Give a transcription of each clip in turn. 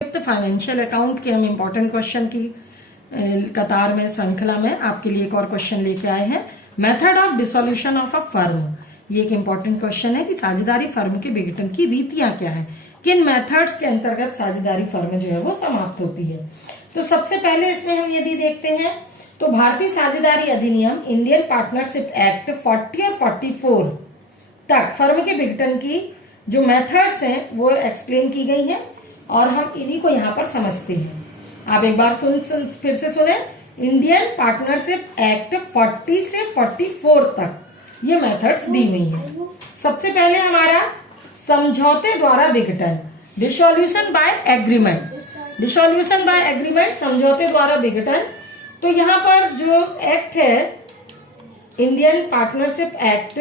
Financial account के हम important question की कतार में श्रृंखला में आपके लिए एक और क्वेश्चन लेके आए हैं। Method of dissolution of a firm, ये एक इम्पोर्टेंट क्वेश्चन है कि साझेदारी फर्म के विघटन की रीतियां क्या हैं, किन मेथड्स के अंतर्गत साझेदारी फर्म जो है वो समाप्त होती है। तो सबसे पहले इसमें हम यदि देखते हैं तो भारतीय साझेदारी अधिनियम इंडियन पार्टनरशिप एक्ट 40 और 44 तक फर्म के विघटन की जो मेथड्स हैं वो एक्सप्लेन की गई हैं और हम इन्हीं को यहाँ पर समझते हैं। आप एक बार फिर से सुने, इंडियन पार्टनरशिप एक्ट 40 से 44 तक ये मेथड्स दी हुई हैं। सबसे पहले हमारा समझौते द्वारा विघटन, dissolution by agreement, dissolution by agreement, समझौते द्वारा विघटन। तो यहाँ पर जो एक्ट है इंडियन पार्टनरशिप एक्ट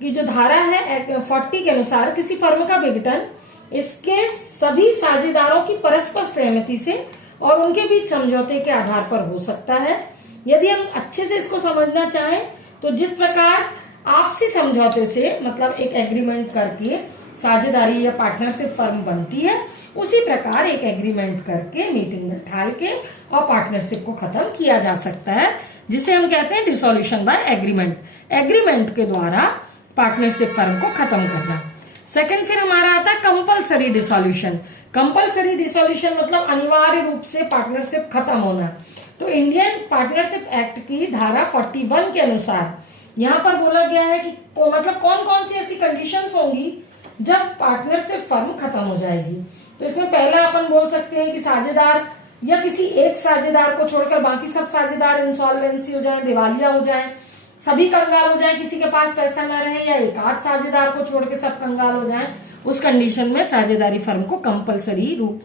की जो धारा है 40 के अनुसार किसी फर्म का विघटन इसके सभी साझेदारों की परस्पर सहमति से और उनके बीच समझौते के आधार पर हो सकता है। यदि हम अच्छे से इसको समझना चाहें तो जिस प्रकार आपसी समझौते से मतलब एक एग्रीमेंट करके साझेदारी या पार्टनरशिप फर्म बनती है, उसी प्रकार एक एग्रीमेंट करके मीटिंग में ढाल के और पार्टनरशिप को खत्म किया जा सकता है, जिसे हम कहते हैं डिसोल्यूशन बाय एग्रीमेंट। एग्रीमेंट के द्वारा पार्टनरशिप फर्म को खत्म करना। सेकंड फिर हमारा आता है कंपलसरी डिसोल्यूशन। कंपलसरी डिसोल्यूशन मतलब अनिवार्य रूप से पार्टनरशिप खत्म होना। तो इंडियन पार्टनरशिप एक्ट की धारा 41 के अनुसार यहाँ पर बोला गया है कि मतलब कौन कौन सी ऐसी कंडीशंस होंगी जब पार्टनरशिप फर्म खत्म हो जाएगी। तो इसमें पहला अपन बोल सकते हैं कि साझेदार या किसी एक साझेदार को छोड़कर बाकी सब साझेदार इंसॉल्वेंसी हो जाए, दिवालिया हो जाए, सभी कंगाल हो जाए, किसी के पास पैसा न रहे, या एक आध साझेदार को छोड़ के सब कंगाल हो जाए, उस कंडीशन में साझेदारी फर्म को कंपलसरी रूप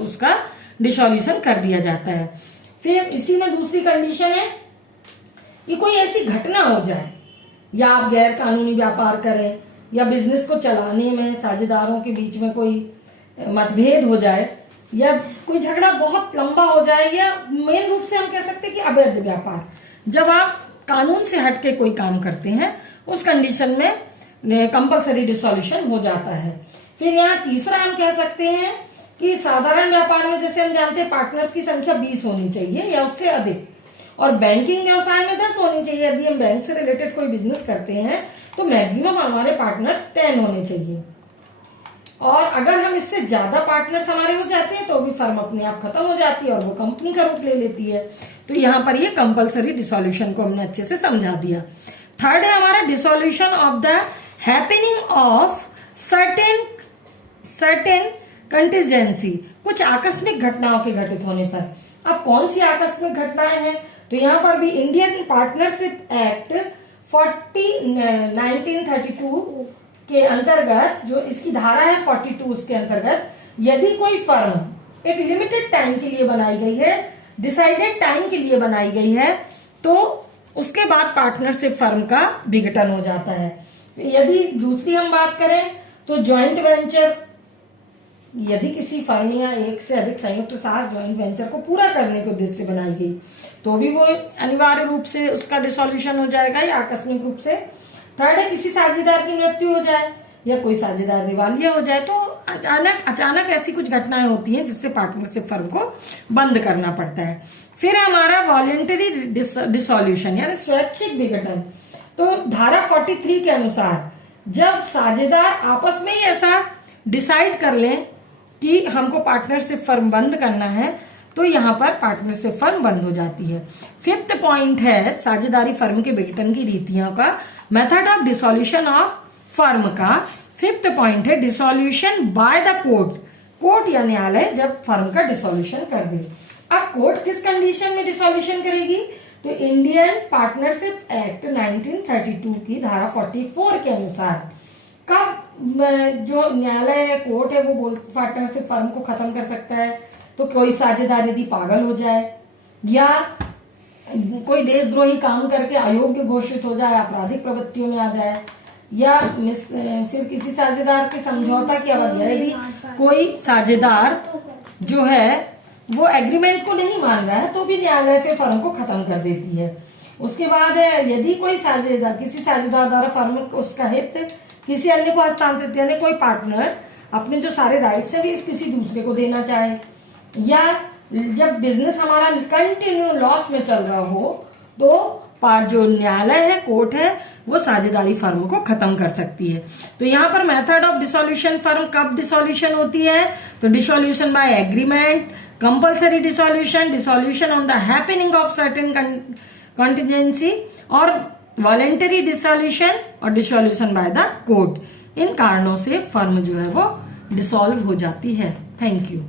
उसका डिसोल्यूशन कर दिया जाता है। फिर इसी में दूसरी कंडीशन है कि कोई ऐसी घटना हो जाए या आप गैर कानूनी व्यापार करें या बिजनेस को चलाने में साझेदारों के बीच में कोई मतभेद हो जाए या कोई झगड़ा बहुत लंबा हो जाए, या मेन रूप से हम कह सकते हैं कि अवैध व्यापार, जब आप कानून से हटके कोई काम करते हैं उस कंडीशन में कंपलसरी डिसोल्यूशन हो जाता है। फिर यहाँ तीसरा हम कह सकते हैं कि साधारण व्यापार में जैसे हम जानते हैं पार्टनर्स की संख्या 20 होनी चाहिए या उससे अधिक, और बैंकिंग व्यवसाय में 10 होनी चाहिए। यदि हम बैंक से रिलेटेड कोई बिजनेस करते हैं तो मैक्सिमम हमारे पार्टनर्स 10 होने चाहिए, और अगर हम इससे ज्यादा पार्टनर्स हमारे हो जाते हैं तो भी फर्म अपने आप खत्म हो जाती है और वो कंपनी का रूप ले लेती है। तो यहाँ पर ये कंपलसरी डिसोल्यूशन को हमने अच्छे से समझा दिया। थर्ड है हमारा dissolution of the happening of certain contingency, कुछ आकस्मिक घटनाओं के घटित होने पर। अब कौन सी आकस्मिक घटनाएं हैं, तो यहाँ पर भी इंडियन पार्टनरशिप एक्ट 1932 के अंतर्गत जो इसकी धारा है 42, उसके अंतर्गत यदि कोई फर्म एक लिमिटेड टाइम के लिए बनाई गई है, डिसाइडेड टाइम के लिए बनाई गई है, तो उसके बाद पार्टनरशिप फर्म का विघटन हो जाता है। यदि दूसरी हम बात करें तो ज्वाइंट वेंचर, यदि किसी फर्म या एक से अधिक संयुक्त साथ ज्वाइंट वेंचर को पूरा करने के उद्देश्य से बनाई गई तो भी वो अनिवार्य रूप से उसका डिसोल्यूशन हो जाएगा या आकस्मिक रूप से। थर्ड है किसी साझेदार की मृत्यु हो जाए या कोई साझेदार दिवालिया हो जाए, तो अचानक ऐसी कुछ घटनाएं होती हैं जिससे पार्टनरशिप फर्म को बंद करना पड़ता है। फिर हमारा वॉलेंटरी डिसोल्यूशन यानी स्वैच्छिक विघटन। तो धारा 43 के अनुसार जब साझेदार आपस में ही ऐसा डिसाइड कर लें कि हमको पार्टनरशिप फर्म बंद करना है तो यहाँ पर पार्टनरशिप फर्म बंद हो जाती है। फिफ्थ पॉइंट है साझेदारी फर्म के विघटन की रीतियों का, method of dissolution of firm का। फिफ्थ पॉइंट है dissolution by the court, court या न्यायालय जब फर्म का डिसोल्यूशन कर दे। अब कोर्ट किस कंडीशन में डिसोल्यूशन करेगी, तो इंडियन पार्टनरशिप एक्ट 1932 की धारा 44 के अनुसार कब जो न्यायालय है, कोर्ट है, वो पार्टनरशिप फर्म को खत्म कर सकता है। तो कोई साझेदार यदि पागल हो जाए या कोई देशद्रोही काम करके अयोग्य घोषित हो जाए, आपराधिक प्रवृत्तियों में आ जाए, या फिर किसी साझेदार के समझौता की अवज्ञा, यदि कोई साझेदार जो है वो एग्रीमेंट को नहीं मान रहा है तो भी न्यायालय फिर फर्म को खत्म कर देती है। उसके बाद है यदि कोई साझेदार किसी साझेदार द्वारा फर्म उसका हित किसी अन्य को हस्तांतरित, यानी कोई पार्टनर अपने जो सारे राइट्स है भी किसी दूसरे को देना चाहे, या जब बिजनेस हमारा कंटिन्यू लॉस में चल रहा हो तो जो न्यायालय है, कोर्ट है, वो साझेदारी फर्म को खत्म कर सकती है। तो यहाँ पर मेथड ऑफ डिसोल्यूशन फर्म कब डिसोल्यूशन होती है, तो dissolution by agreement, compulsory dissolution, dissolution on the happening of certain contingency, और वॉलेंटरी डिसोल्यूशन और डिसोल्यूशन बाय द कोर्ट। इन कारणों से फर्म जो है वो डिसॉल्व हो जाती है। Thank you.